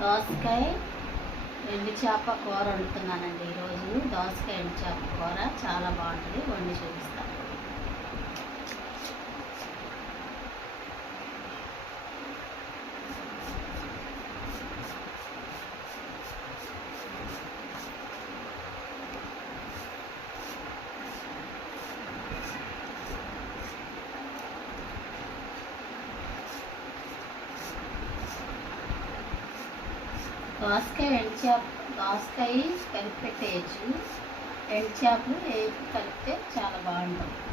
దోసకాయ ఎండు చేప కూర వండుతున్నానండి ఈరోజు. దోసకాయ ఎండు చేప కూర చాలా బాగుంటుంది. వండి చూపిస్తాను దోసకాయ ఎండు చేప దోసకాయ కలిపి పెట్టేయచ్చు ఎండు చేపలు వేసి కలిపితే చాలా బాగుంటుంది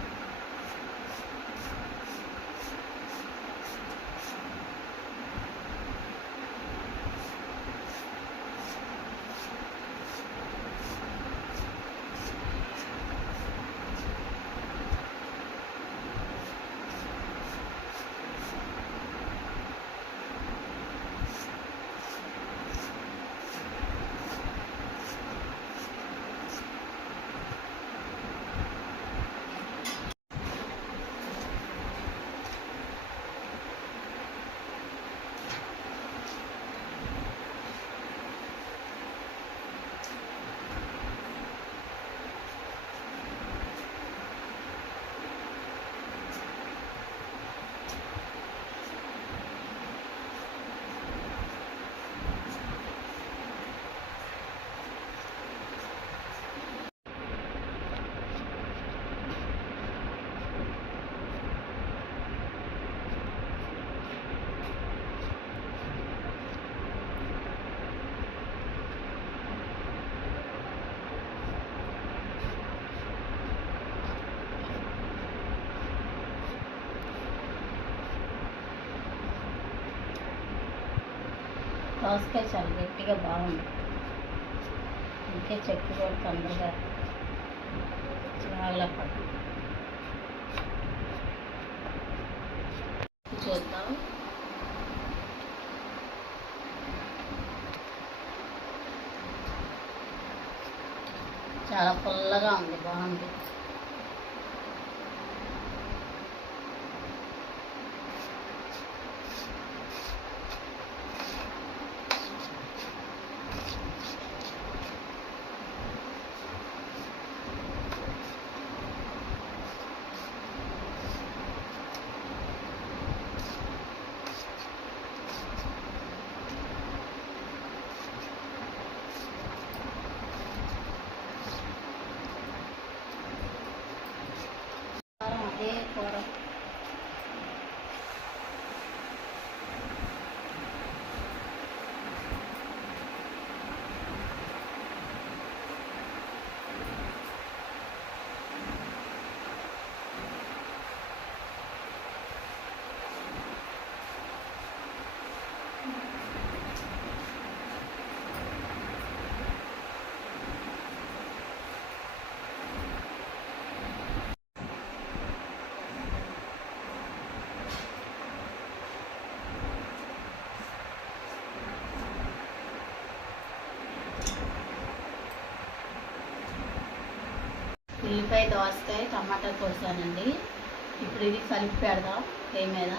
దోసకాయ చాలా గట్టిగా బాగుంది. ఇంకే చెక్కు కూడా తొందరగా చాలా పడు చూద్దాం. చాలా పుల్లగా ఉంది బాగుంది కారం అదే కూర ఉల్లిపాయ దోసకాయ టమాటా కోసానండి. ఇప్పుడు ఇది కలిపి పెడదాం ఏ మీద.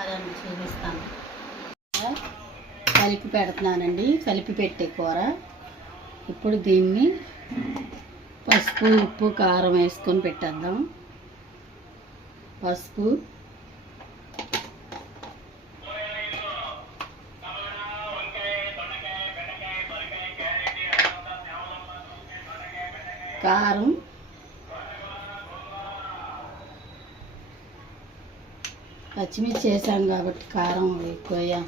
అదండి చూపిస్తాను. కలిపి పెడుతున్నానండి కలిపి పెట్టే కూర. ఇప్పుడు దీన్ని పసుపు ఉప్పు కారం వేసుకొని పెట్టేద్దాం. పసుపు. కారం. పచ్చిమిర్చి వేసాం కాబట్టి కారం ఎక్కువ వేయాం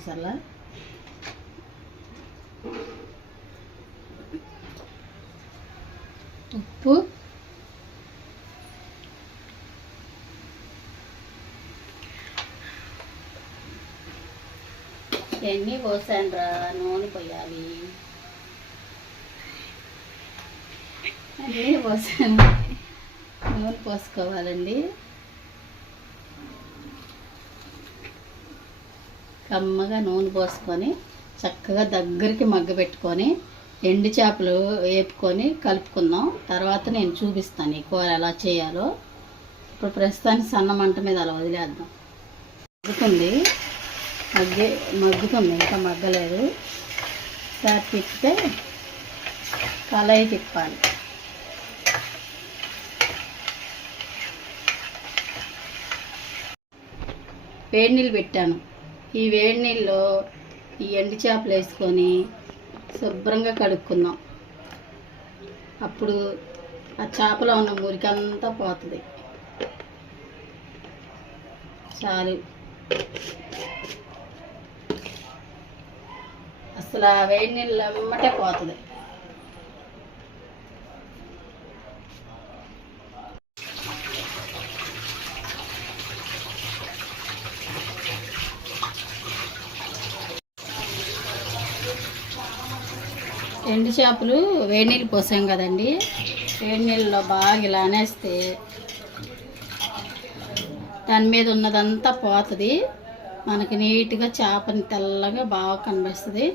ఉప్పు. ఎన్ని పోసాను రా నూనె పోయాలి. అన్నీ పోసాను? నూనె పోసుకోవాలండి. కమ్మగా నూనె పోసుకొని చక్కగా దగ్గరికి మగ్గ పెట్టుకొని ఎండు చేపలు వేపుకొని కలుపుకుందాం. తర్వాత నేను చూపిస్తాను ఈ కూర ఎలా చేయాలో. ఇప్పుడు ప్రస్తుతానికి సన్న మంట మీద అలా వదిలేద్దాం. మగ్గుతుంది. మగ్గే మగ్గుతుంది. ఇంకా మగ్గలేదు. సార్ తిప్పితే కలయి తిప్పాలి. వేడి నీళ్ళు పెట్టాను. ఈ వేడి నీళ్ళలో ఈ ఎండు చేపలు వేసుకొని శుభ్రంగా కడుక్కుందాం. అప్పుడు ఆ చేపలో ఉన్న మురికంతా పోతుంది. చాలు. అసలు ఆ వేడి నీళ్ళు అమ్మటే పోతుంది. ఎండు చేపలు వేడి నీళ్ళు పోసాం కదండి. వేడి నీళ్ళలో బాగా ఇలా అనేస్తే దాని మీద ఉన్నదంతా పోతుంది. మనకి నీట్గా చేపని తెల్లగా బాగా కనిపిస్తుంది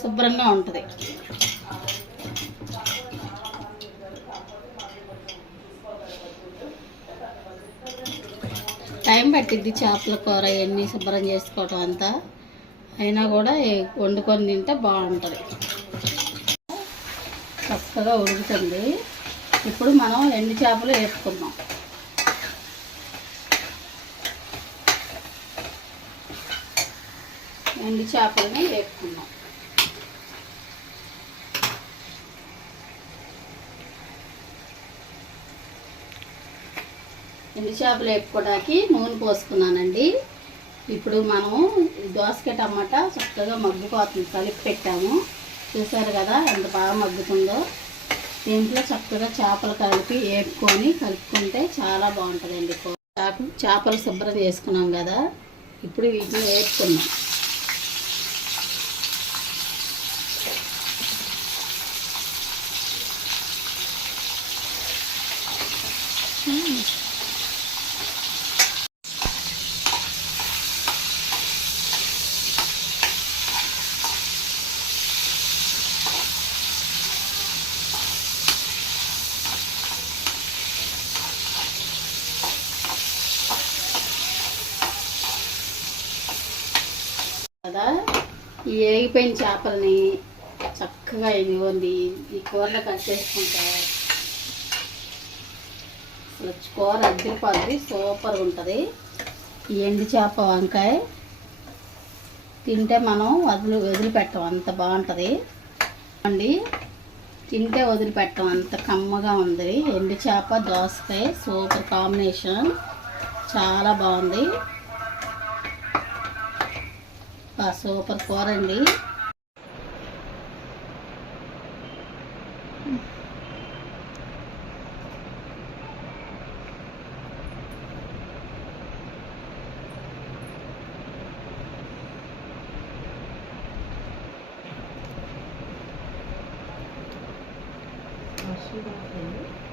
శుభ్రంగా ఉంటుంది. టైం పట్టిద్ది చేపల కూర ఇవన్నీ శుభ్రం చేసుకోవటం అంతా. అయినా కూడా వండుకొని తింటే బాగుంటుంది. చక్కగా ఉడుకుతుంది. ఇప్పుడు మనం ఎండు చేపలు వేసుకుందాం. ఎండు చేపలని వేపుకుందాం ఎండు చేపలు వేపుకోవడానికి నూనె పోసుకున్నానండి. ఇప్పుడు మనము దోసకాయ టమాటా చక్కగా మగ్గిపోతుంది. కలిపి పెట్టాము. చూసారు కదా ఎంత బాగా మగ్గుతుందో. దీంట్లో చక్కగా చేపలు కలిపి వేపుకొని కలుపుకుంటే చాలా బాగుంటుందండి. చేపలు శుభ్రం చేసుకున్నాం కదా. ఇప్పుడు వీటిని వేపుకున్నాం కదా ఈ ఏగిపోయిన చేపల్ని చక్కగా ఇవ్వండి ఈ కూరలో కట్ చేసుకుంటా. అసలు కూర అద్దరిపోద్ది సూపర్గా ఉంటుంది. ఈ ఎండు చేప వంకాయ తింటే మనం వదిలి వదిలిపెట్టం అంత బాగుంటుంది. అండి తింటే వదిలిపెట్టం అంత కమ్మగా ఉంది. ఎండు చేప దోసకాయ సూపర్ కాంబినేషన్. చాలా బాగుంది. సూపర్ కూర అండి Thank you.